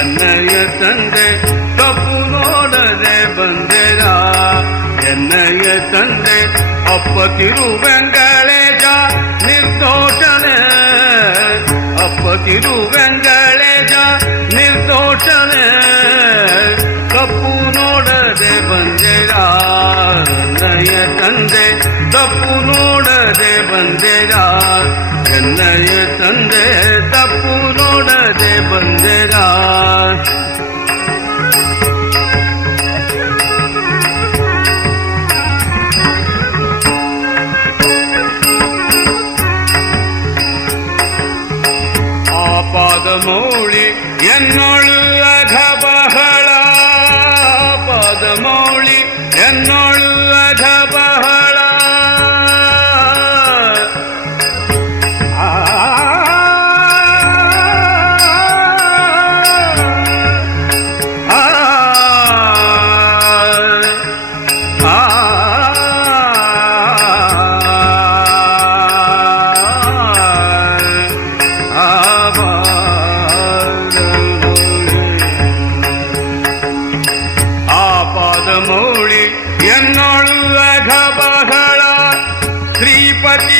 ಎನ್ನಯ ತಂದೆ ನೋಡದೆ ಬಂದೆರ ಎನ್ನಯ ತಂದೆ ಅಪ್ಪ ತಿರು ಜಾ ನಿರ್ತೋಷನೆ ಅಪ್ಪ ತಿರು No.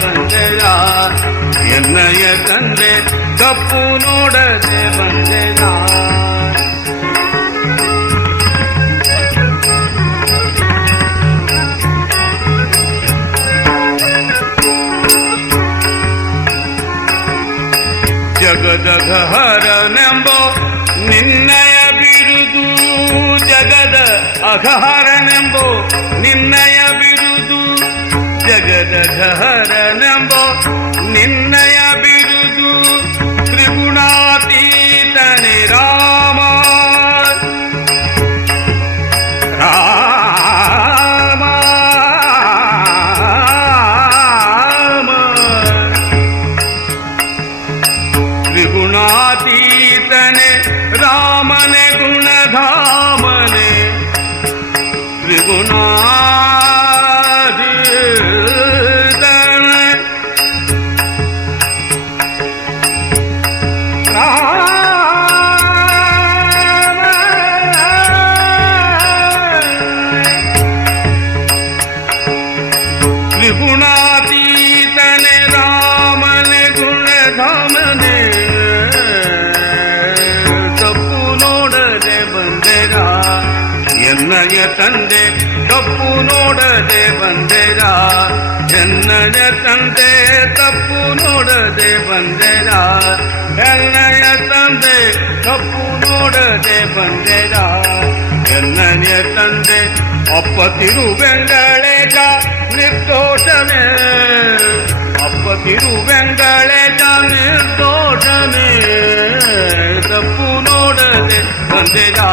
ಬಂಚ ಎನ್ನ ತಂದೆ ತಪ್ಪು ನೋಡದೆ ಬಂದ ಜಗದರ ನೆಂಬೋ ನಿನ್ನಯ ಬಿರುದು ಜಗದ ಅಧಹಾರ ನೆಂಬೋ म्ब தந்தே தப்பு நோடதே வந்தேரா என்னைய தந்தே தப்பு நோடதே வந்தேரா என்னைய தந்தே தப்பு நோடதே வந்தேரா என்னைய தந்தே அப்ப திருவெங்களேஜா நிர்தோஷமே அப்ப திருவெங்களேஜா நிர்தோஷமே தப்பு நோடதே வந்தேரா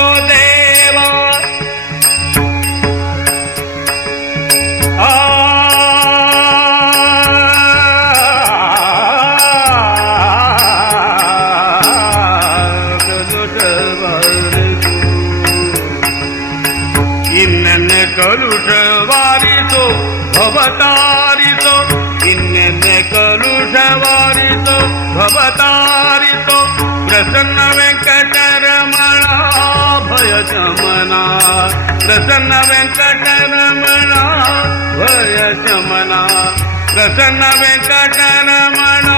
इन् कलु सवारिसो भवतारितो इन् कलु भवतारितो प्रसन्न वेकटरमणा भयचमना प्रसन्न वेकट रमणा प्रसन्न वेकटरमणा